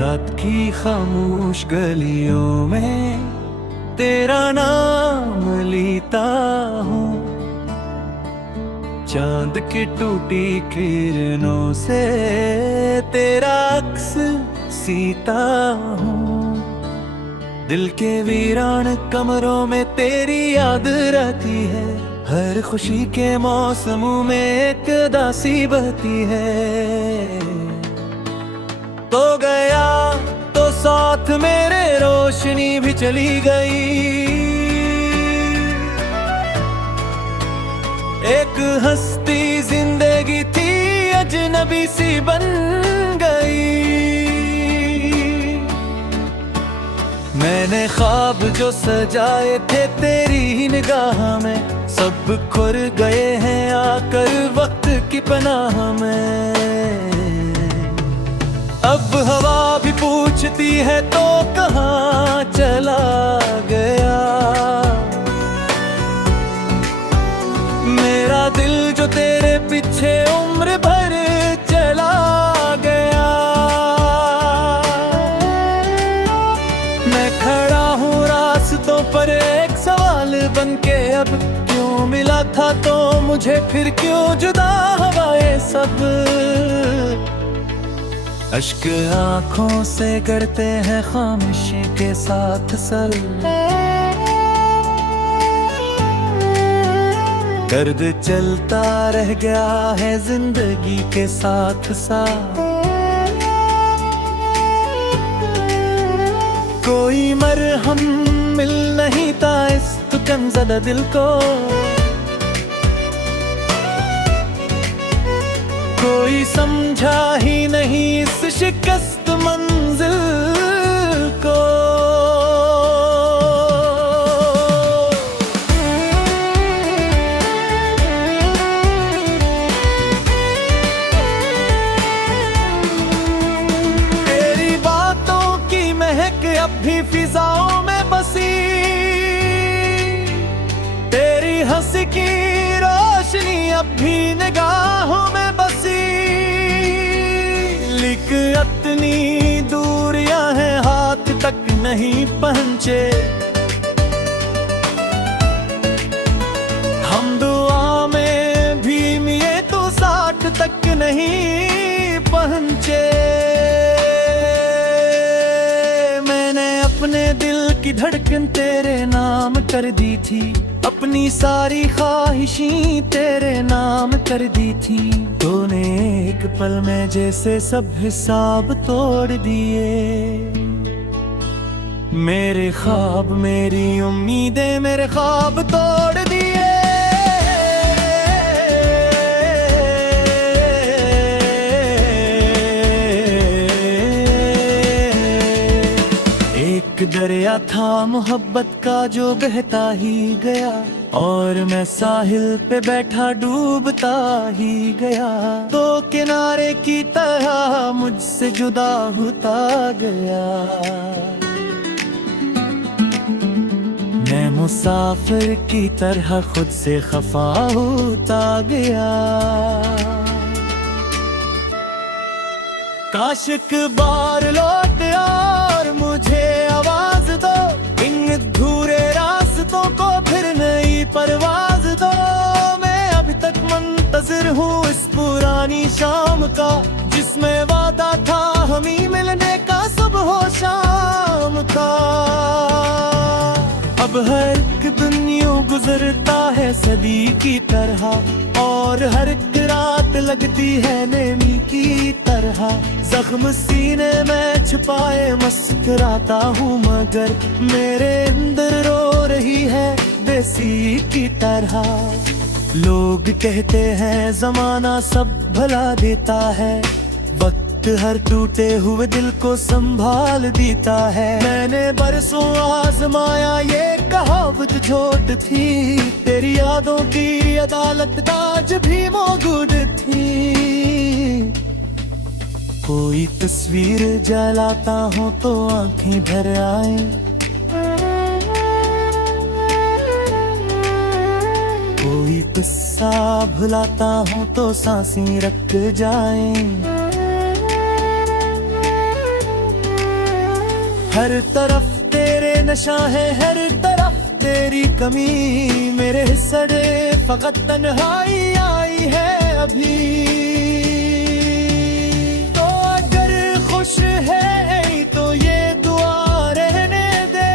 रात की खामोश गलियों में तेरा नाम लेता हूँ। चांद की टूटी किरणों से तेरा अक्स सीता हूँ। दिल के वीरान कमरों में तेरी याद रहती है। हर खुशी के मौसमों में एक दासी बहती है। तो गया तो साथ मेरे रोशनी भी चली गई। एक हस्ती जिंदगी थी अजनबी सी बन गई। मैंने ख्वाब जो सजाए थे तेरी ही निगाह में, सब खुर गए हैं आकर वक्त की पनाह में। अब हवा भी पूछती है तो कहाँ चला गया। मेरा दिल जो तेरे पीछे उम्र भर चला गया। मैं खड़ा हूँ रास्तों पर एक सवाल बन के, अब क्यों मिला था तो मुझे फिर क्यों जुदा हवाए सब। अश्क आँखों से गिरते हैं खामोशी के साथ सल। दर्द चलता रह गया है जिंदगी के साथ साथ। कोई मरहम मिल नहीं था इस तुकनज़दा दिल को। कोई समझा ही नहीं इस शिकस्त मंजिल को। तेरी बातों की महक अब भी फिजाओं में बसी। तेरी हंसी की रोशनी अब भी निगाहों में बसी। इतनी दूरियां हैं हाथ तक नहीं पहुंचे। हम दुआ में भी मिले तो 60 तक नहीं पहुंचे। मैंने अपने दिल की धड़कन तेरे नाम कर दी थी। अपनी सारी ख्वाहिशें तेरे नाम कर दी थी। तूने एक पल में जैसे सब हिसाब तोड़ दिए। मेरे ख्वाब मेरी उम्मीदें मेरे ख्वाब तोड़ दिए। एक दरिया था मोहब्बत का जो बहता ही गया, और मैं साहिल पे बैठा डूबता ही गया। तो किनारे की तरह मुझसे जुदा होता गया। मैं मुसाफिर की तरह खुद से खफा होता गया। काश एक बार लौट और मुझे आवाज दो। इन अधूरे रास्तों को फिर नई परवाज दो। मैं अभी तक मुंतजिर हूँ इस पुरानी शाम का, जिसमें वादा था हम ही मिलने का सुबह हो शाम का। अब हर एक दिन यूं गुजरता है सदी की तरह, और हर एक रात लगती है नेमी की तरह। जख्म सीने में छुपाए मुस्कुराता हूँ, मगर मेरे अंदर रो रही है देसी की तरह। लोग कहते हैं जमाना सब भला देता है, वक्त हर टूटे हुए दिल को संभाल देता है। मैंने बरसों आजमाया ये कहावत झूठ थी। तेरी यादों की अदालत आज भी मौजूद थी। कोई तस्वीर जलाता हूँ तो आंखें भर आए। कोई किस्सा भुलाता हूँ तो सांसें रुक जाएं। हर तरफ तेरे नशा है, हर तरफ तेरी कमी, मेरे सड़े फकत तन्हाई आई है अभी। तो अगर खुश है तो ये दुआ रहने दे,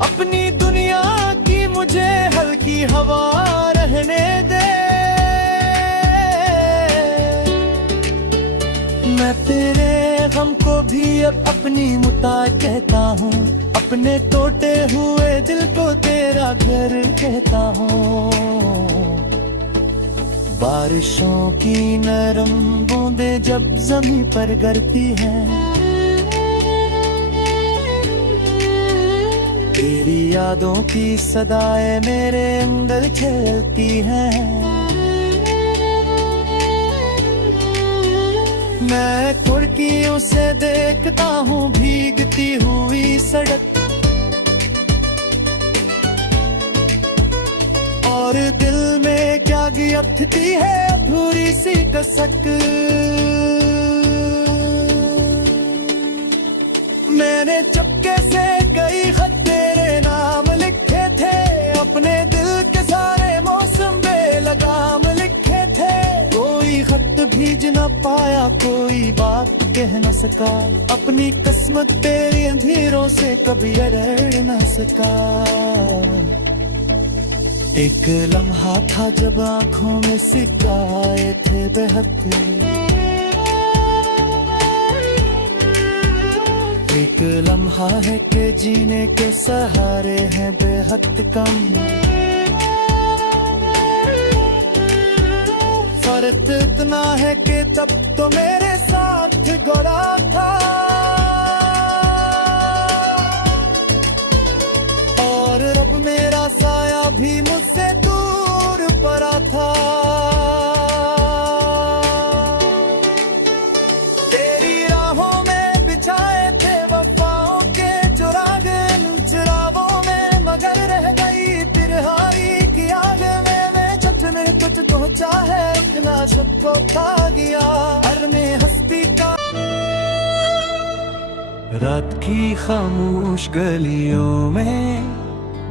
अपनी दुनिया की मुझे हल्की हवा रहने दे। मैं तेरे गम को भी अब अपनी मुता कहता हूँ, अपने टूटे हुए दिल को तेरा घर कहता हूँ। बारिशों की नरम बूंदें जब ज़मीं पर गिरती हैं, तेरी यादों की सदाएं मेरे अंदर खेलती हैं। मैं खिड़कियों से देखता हूँ भीगती हुई सड़क, और दिल में क्या गिरती है अधूरी सी कसक। मैंने चुपके से कई खत तेरे नाम लिखे थे, अपने दिल के सारे मौसम बेलगाम लिखे थे। कोई खत भीज न पाया, कोई बात कह न सका, अपनी किस्मत तेरी अंधेरों से कभी अड़ न सका। एक लम्हा था जब आंखों में सिकाए थे बेहद, एक लम्हा है कि जीने के सहारे हैं बेहद कम। फर्क इतना है कि तब तो मेरे साथ गोरा था, और अब मेरा साया भी मुझसे दूर पड़ा था। तेरी राहों में बिछाए थे वफाओं के चुराग, चुरावों में मगर रह गई तिरहाई की आग में। मैं छत में तुझको चाहे इतना सबको खा गया, हर में हस्ती का। रात की खामोश गलियों में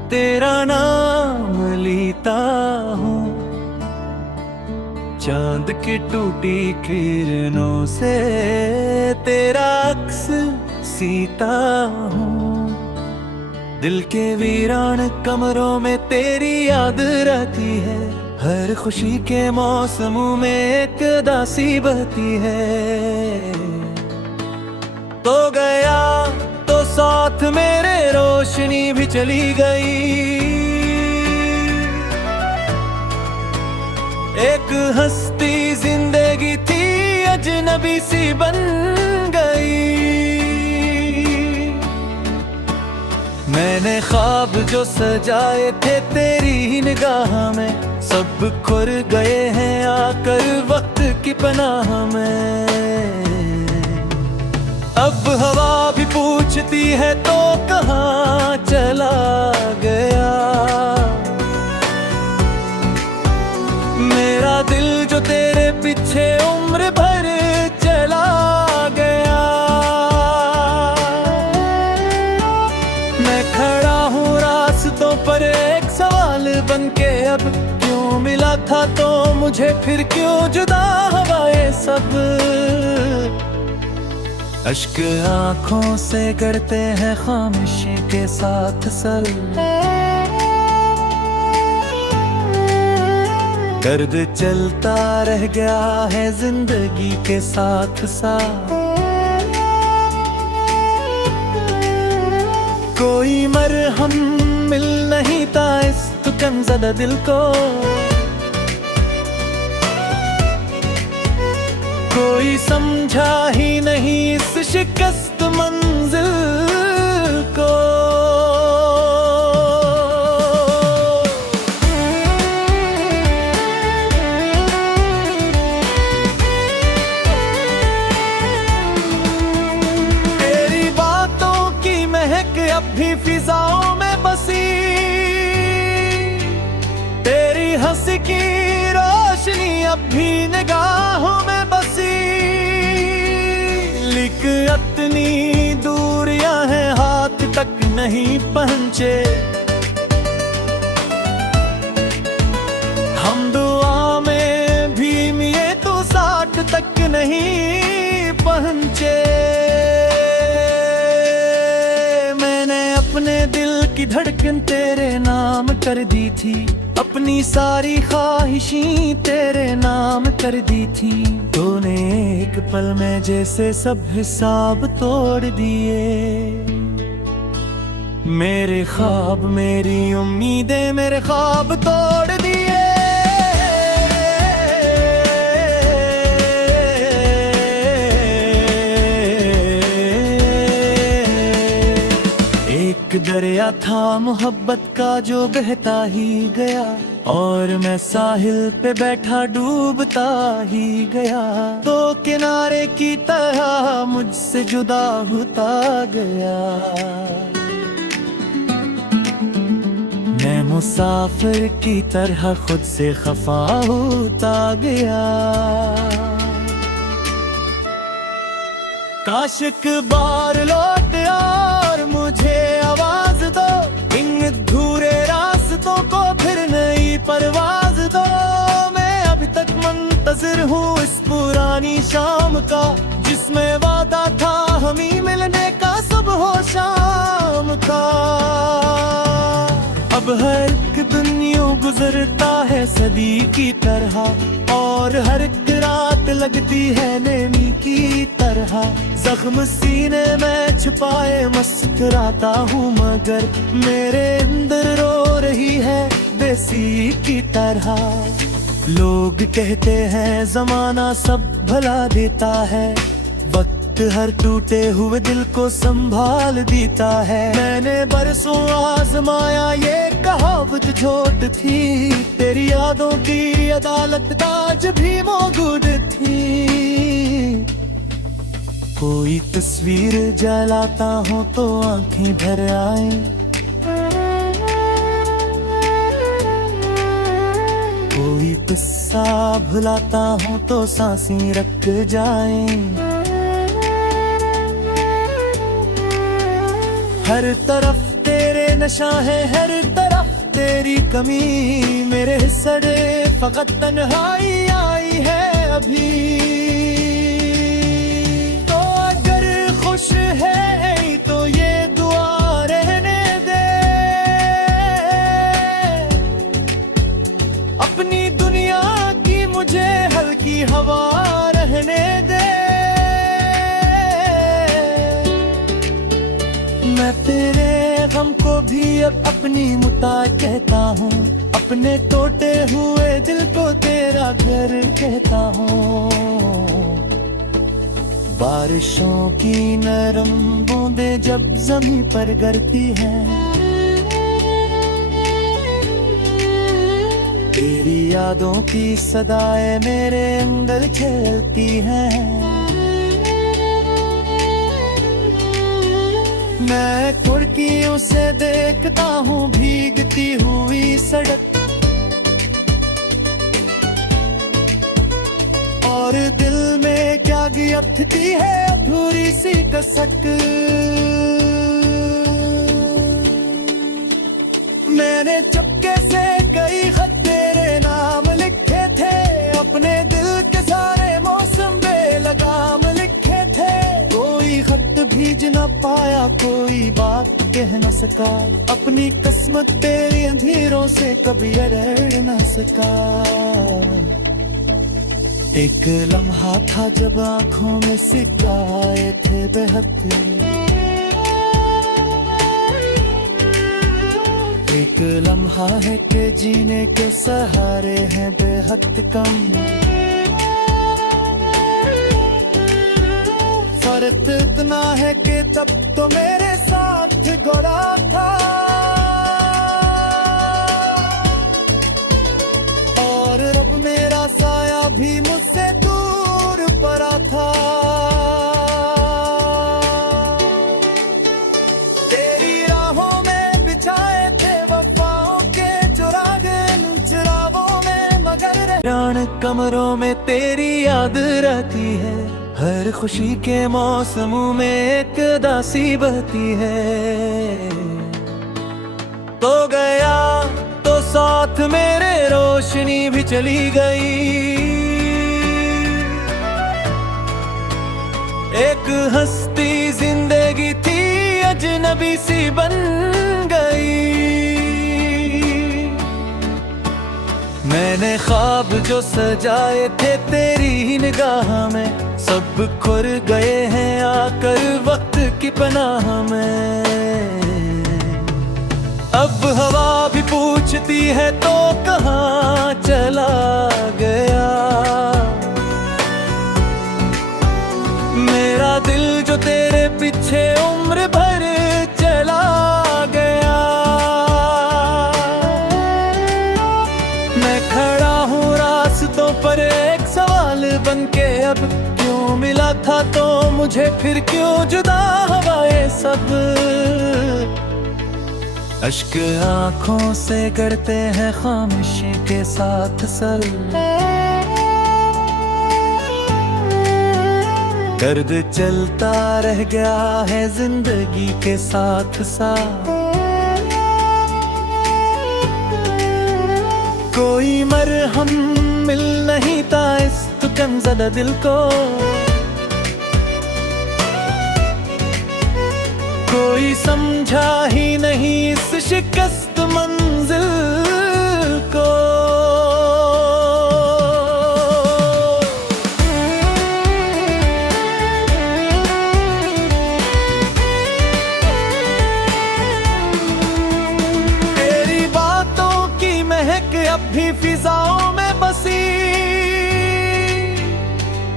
तेरा नाम लेता हूँ, चांद की टूटी किरणों से तेरा अक्स सीता हूँ। दिल के वीरान कमरों में तेरी याद रहती है, हर खुशी के मौसमों में एक दासी बहती है। तो गया तो साथ मेरे रोशनी भी चली गई, एक हस्ती जिंदगी थी अजनबी सी बन गई। मैंने ख्वाब जो सजाए थे तेरी ही निगाह में, सब खुर गए हैं आकर वक्त की पनाह में। अब हवा भी पूछती है तो कहाँ चला गया, मेरा दिल जो तेरे पीछे उम्र भर चला गया। मैं खड़ा हूँ रास्तों पर एक सवाल बन के, अब क्यों मिला था तो मुझे फिर क्यों जुदा हवाए सब। अश्क आंखों से गिरते हैं खामोशी के साथ सल, दर्द चलता रह गया है जिंदगी के साथ साथ। कोई मरहम मिल नहीं था इस दुकनज़दा दिल को, कोई समझा ही नहीं इस शिकस्त मंजिल को। तेरी बातों की महक अब भी फिजाओं में बसी, तेरी हंसी की रोशनी अब भी निगाहों में बसी। कितनी दूरियां हैं हाथ तक नहीं पहुंचे। हम दुआ में भी ये तो 60 तक नहीं पहुंचे। मैंने अपने दिल की धड़कन तेरे नाम कर दी थी, अपनी सारी ख्वाहिशें तेरे नाम कर दी थी। तूने एक पल में जैसे सब हिसाब तोड़ दिए। मेरे ख्वाब मेरी उम्मीदें मेरे ख्वाब तोड़ दिए। एक दरिया था मोहब्बत का जो बहता ही गया, और मैं साहिल पे बैठा डूबता ही गया। तो किनारे की तरह मुझसे जुदा होता गया। मैं मुसाफिर की तरह खुद से खफा होता गया। काश एक बार लौट और मुझे आवाज दो, इन अधूरे रास्तों को फिर नई परवाज दो। मैं अभी तक मुंतजिर हूँ इस पुरानी शाम का, जिसमें वादा था हम ही मिलने का सुबह हो शाम का। अब हर एक दिन यूं गुजरता है सदी की तरह, और हर एक रात लगती है नैनी की तरह। जख्म सीने में छुपाए मुस्कुराता हूँ, मगर मेरे अंदर रो रही है देसी की तरह। लोग कहते हैं जमाना सब भला देता है, वक्त हर टूटे हुए दिल को संभाल देता है। मैंने बरसों आजमाया ये कहावत झूठ थी, तेरी यादों की अदालत आज भी मौजूद थी। कोई तस्वीर जलाता हूँ तो आंखें भर आए, कोई किस्सा भुलाता हूँ तो सांसें रुक जाएं। हर तरफ तेरे नशा है, हर तरफ तेरी कमी। मेरे सड़े फकत तन्हाई आई है अभी। तो अगर खुश है तो ये दुआ रहने दे, अपनी दुनिया की मुझे हल्की हवा रहने दे। मैं तेरे गम को भी अब अपनी मुता कहता हूँ, अपने टूटे हुए दिल को तेरा घर कहता हूँ। बारिशों की नरम बूंदें जब ज़मीं पर गिरती हैं, तेरी यादों की सदाएं मेरे अंदर खेलती हैं। मैं खिड़कियों से देखता हूँ भीगती हुई सड़क, और दिल में क्या गिरती है अधूरी सी कसक। मैंने चुपके से कई खत तेरे नाम लिखे थे, अपने दिल के सारे मौसम बेलगाम लिखे थे। कोई खत भीज न पाया, कोई बात कह न सका, अपनी किस्मत तेरी अंधेरों से कभी अड़ न सका। एक लम्हा था जब आंखों में सिकाए थे बेहद, एक लम्हा है कि जीने के सहारे हैं बेहद कम। फर्क इतना है कि तब तो मेरे साथ गोरा था, और अब मेरा साया भी मुझसे दूर पड़ा था। तेरी राहों में बिछाए थे वफाओं के चुराग, चिरागों में मगर कमरों में तेरी याद रहती है। हर खुशी के मौसमों में एक दासी बहती है। तो गया तो साथ मेरे रोशनी भी चली गई। एक हस्ती जिंदगी थी अजनबी सी बन गई। मैंने ख्वाब जो सजाए थे तेरी निगाह में, सब खुर गए हैं आकर वक्त की पनाह में। अब हवा भी पूछती है तो कहाँ चला गया मेरा दिल जो तेरे पीछे उम्र भर चला गया। मैं खड़ा हूँ रास्तों पर एक सवाल बनके, अब क्यों मिला था तो मुझे फिर क्यों जुदा हवाएं सब। अश्क आँखों से करते हैं खामोशी के साथ सर। दर्द चलता रह गया है जिंदगी के साथ साथ। कोई मरहम मिल नहीं था इस तुकमज़दा दिल को। कोई समझा ही नहीं इस शिकस्त मंजिल को। तेरी बातों की महक अब भी फिजाओं में बसी।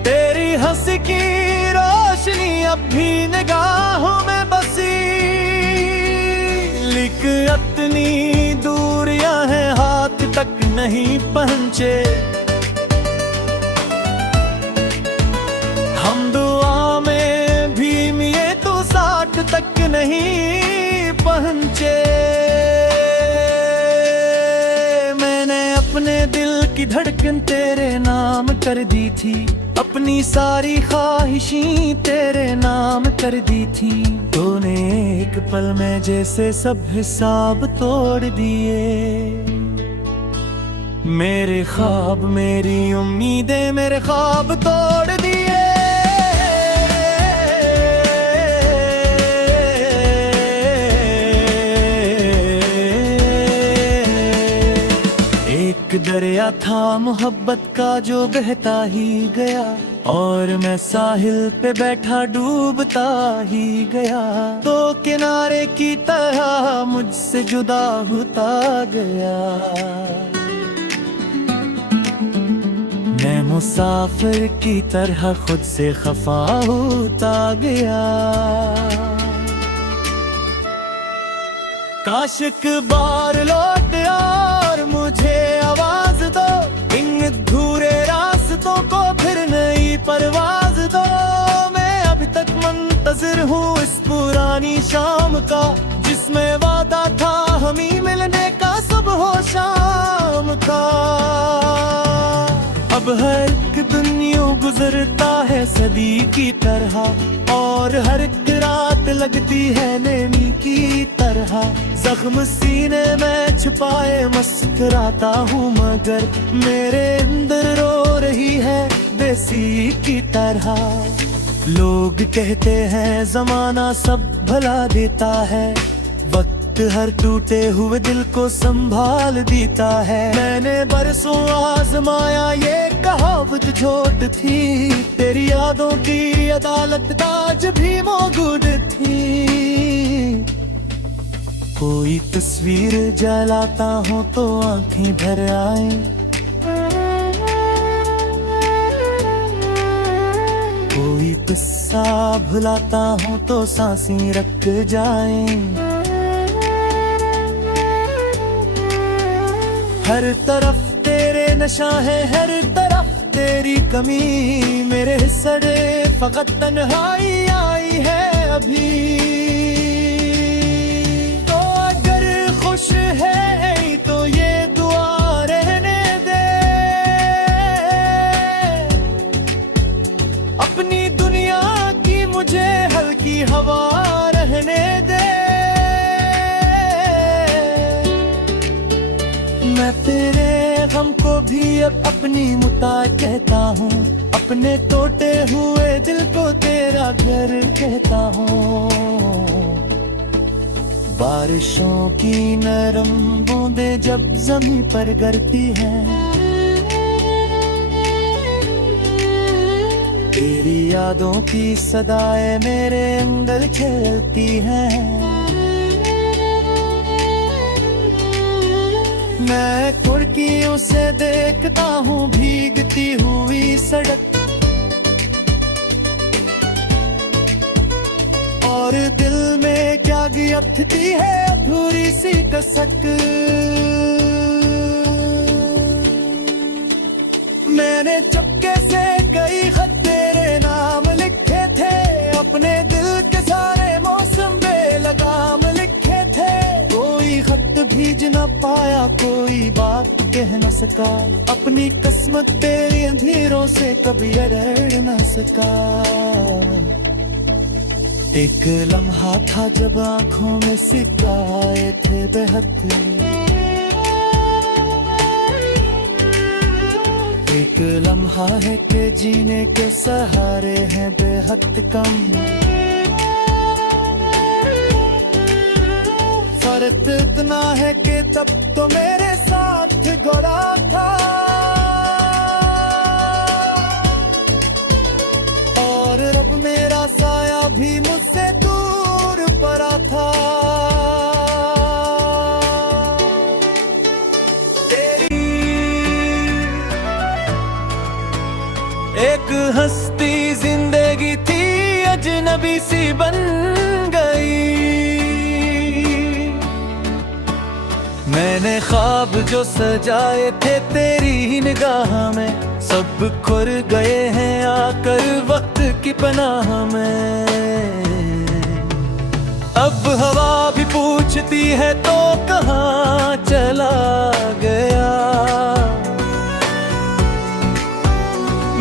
तेरी हंसी की रोशनी अब भी निगाहों में बसी। लेकिन इतनी दूरियां हैं हाथ तक नहीं पहुंचे। हम दुआ में भी मिले तो 60 तक नहीं पहुंचे। मैंने अपने दिल की धड़कन तेरे नाम कर दी थी। अपनी सारी ख्वाहिशें तेरे नाम कर दी थी। तूने एक पल में जैसे सब हिसाब तोड़ दिए। मेरे ख्वाब मेरी उम्मीदें मेरे ख्वाब तोड़ दिए। एक दरिया था मोहब्बत का जो बहता ही गया, और मैं साहिल पे बैठा डूबता ही गया। तो किनारे की तरह मुझसे जुदा होता गया। मैं मुसाफिर की तरह खुद से खफा होता गया। काश एक बार लौट और मुझे आवाज दो। इन अधूरे रास्तों को फिर नई परवाज दो। मैं अभी तक मुंतजिर हूँ इस पुरानी शाम का, जिसमें वादा था हम ही मिलने का सुबह हो शाम का। अब हर एक दिन यूं गुजरता है सदी की तरह, और हर एक रात लगती है नेमी की तरह। जख्म सीने में छुपाए मुस्कुराता हूँ, मगर मेरे अंदर रो रही है देसी की तरह। लोग कहते हैं जमाना सब भला देता है, वक्त हर टूटे हुए दिल को संभाल देता है। मैंने बरसों आजमाया ये कहावत झूठ थी। तेरी यादों की अदालत आज भी मौजूद थी। कोई तस्वीर जलाता हूँ तो आंखें भर आए। कोई किस्सा भुलाता हूँ तो सांसें रख जाएं। हर तरफ तेरे नशा है, हर तरफ तेरी कमी। मेरे सड़े फकत तन्हाई आई है अभी। तो अगर खुश है तो ये दुआ रहने दे। अपनी जब अपनी मुता कहता हूँ, अपने टूटे हुए दिल को तेरा घर कहता हूँ। बारिशों की नरम बूंदें जब जमीन पर गिरती हैं, तेरी यादों की सदाएं मेरे अंदर खेलती हैं। मैं खिड़कियों से देखता हूँ भीगती हुई सड़क, और दिल में क्या गिरफ्ती है अधूरी सी कसक। मैंने चुपके से कई खत तेरे नाम लिखे थे, अपने दिल के सारे मौसम बेलगाम लिखे थे। कोई खत भीज न पाया, कोई बात कह न सका, अपनी किस्मत तेरी अंधेरों से कभी अड़ न सका। एक लम्हा था जब आंखों में सिकाए थे बेहद, एक लम्हा है कि जीने के सहारे हैं बेहद कम। फर्क इतना है कि तब तो मेरे साथ गोरा था, और रब मेरा साया भी मुझसे दूर पड़ा था। तेरी एक हस्ती जिंदगी थी अजनबी सी बन गई। मैंने ख्वाब जो सजाए थे तेरी निगाह में, सब खुर गए हैं आकर वक्त की पनाह में। अब हवा भी पूछती है तो कहाँ चला गया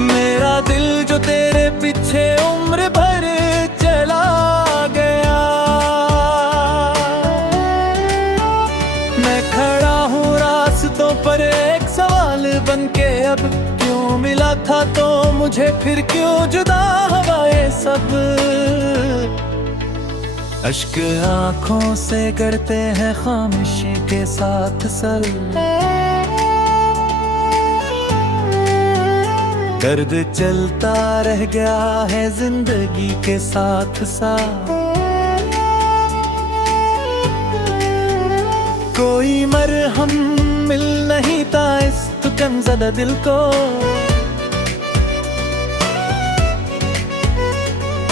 मेरा दिल जो तेरे पीछे उम्र भर चला गया। मैं खड़ा हूँ रास्तों पर एक सवाल बन के, अब क्यों मिला था तो मुझे फिर क्यों जुदा हवाए सब। अश्क आंखों से गिरते हैं खामोशी के साथ सर, दर्द चलता रह गया है जिंदगी के साथ साथ। कोई मरहम मिल नहीं था इस गमज़दा दिल को,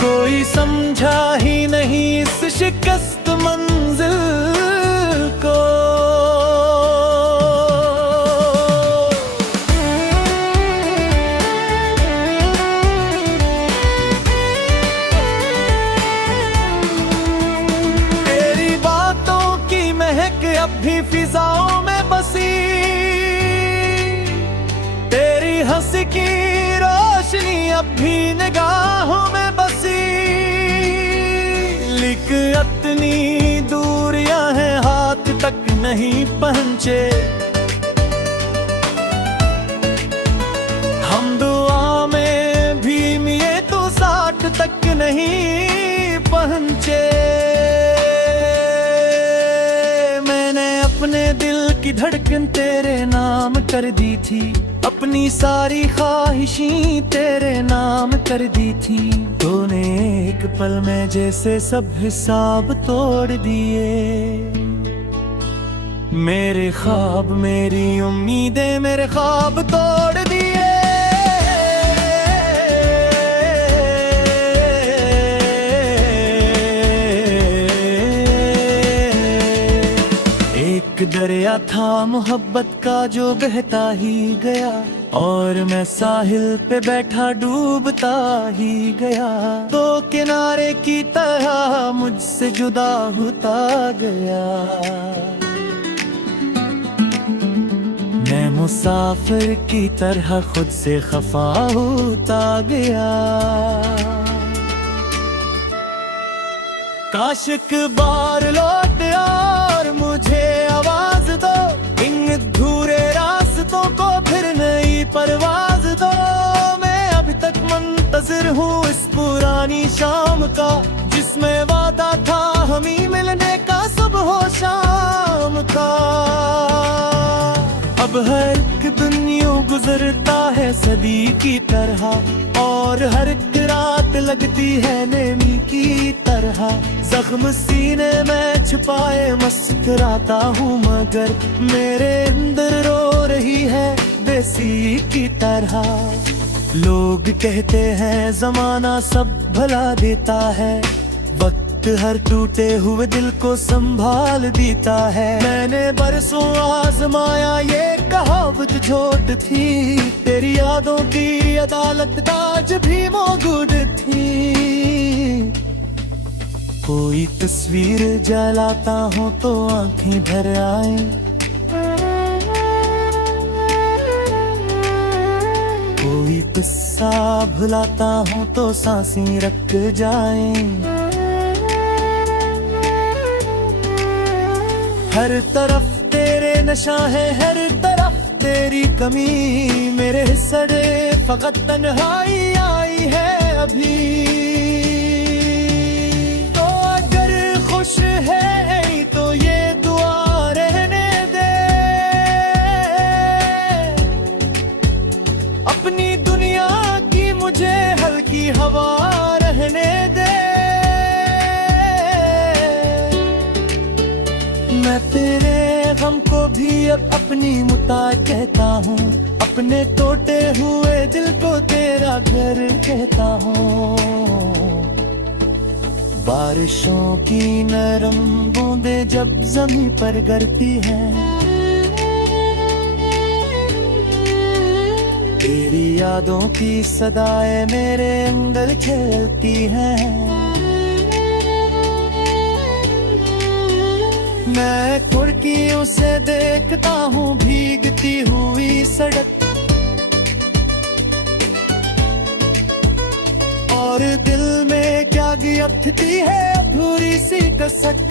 कोई समझा ही नहीं इस शिकस्त मंजिल को। तेरी बातों की महक अब भी फिजाओं में बसी, तेरी हंसी की रोशनी अब भी निगाहों में बसी। लिख इतनी दूरियां हैं हाथ तक नहीं पहुंचे, हम दुआ में भी ये तो 60 तक नहीं पहुंचे। मैंने अपने दिल की धड़कन तेरे नाम कर दी थी, अपनी सारी ख्वाहिशें तेरे नाम कर दी थी। तूने एक पल में जैसे सब हिसाब तोड़ दिए, मेरे ख्वाब मेरी उम्मीदें मेरे ख्वाब तोड़ दिए। एक दरिया था मोहब्बत का जो बहता ही गया, और मैं साहिल पे बैठा डूबता ही गया। तो किनारे की तरह मुझसे जुदा होता गया, मैं मुसाफिर की तरह खुद से खफा होता गया। काश एक बार लौट और मुझे आवाज दो, इन अधूरे रास्तों को फिर नहीं कहानी शाम का, जिसमें वादा था हमें मिलने का सुबह हो शाम का। अब हर एक दिन यूं गुजरता है सदी की तरह, और हर एक रात लगती है नेमी की तरह। जख्म सीने में छुपाए मुस्कुराता हूँ, मगर मेरे अंदर रो रही है देसी की तरह। लोग कहते हैं जमाना सब भला देता है, वक्त हर टूटे हुए दिल को संभाल देता है। मैंने बरसों आजमाया ये कहावत झूठ थी, तेरी यादों की अदालत आज भी मौजूद थी। कोई तस्वीर जलाता हूँ तो आंखें भर आए, कोई किस्सा भुलाता हूँ तो सांसें रख जाएं। हर तरफ तेरे नशा है, हर तरफ तेरी कमी, मेरे सड़े फकत तन्हाई आई है अभी। तो अगर खुश है तो ये दुआ रहने दे, अपनी दुनिया की मुझे हल्की हवा रहने दे। मैं तेरे गम को भी अब अपनी मुता कहता हूँ, अपने टूटे हुए दिल को तेरा घर कहता हूँ। बारिशों की नरम बूंदें जब जमीन पर गिरती हैं, तेरी यादों की सदाएं मेरे अंदर खेलती हैं। मैं खिड़कियों से देखता हूँ भीगती हुई सड़क, और दिल में क्या गिरती है अधूरी सी कसक।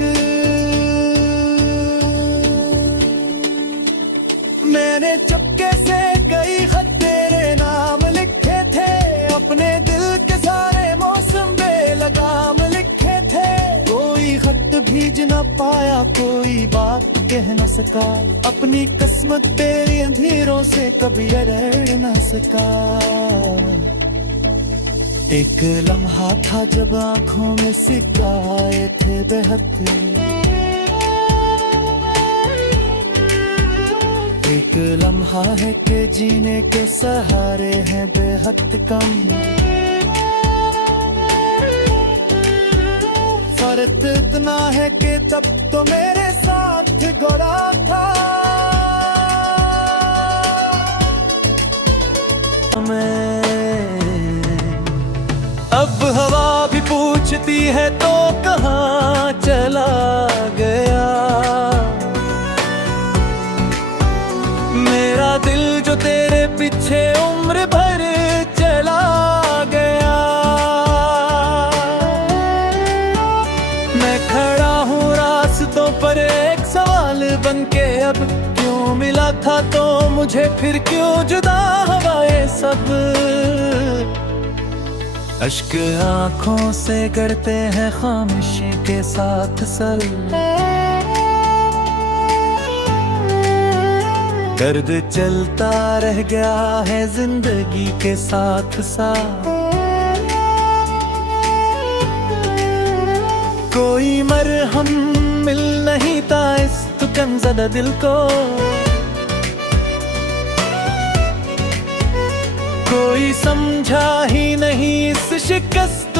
मैंने चुपके से कई खत तेरे नाम लिखे थे, अपने दिल के सारे मौसम बेलगाम लिखे थे। कोई खत भीज न पाया, कोई बात कह न सका, अपनी किस्मत तेरी अंधेरों से कभी अड़ न सका। एक लम्हा था जब आंखों में सिकाए थे बेहद, एक लम्हा है कि जीने के सहारे हैं बेहद कम। फर्क इतना है कि तब तो मेरे साथ गोरा था, अब हवा भी पूछती है तो कहाँ चला गया। मेरा दिल जो तेरे पीछे उम्र भर चला गया। मैं खड़ा हूँ रास्तों पर एक सवाल बन के, अब क्यों मिला था तो मुझे फिर क्यों जुदा हवाएं सब। अश्क आँखों से गिरते हैं खामोशी के साथ सर, दर्द चलता रह गया है जिंदगी के साथ साथ। कोई मरहम मिल नहीं था इस तुकमज़दा दिल को, कोई समझा ही नहीं इस शिकस्त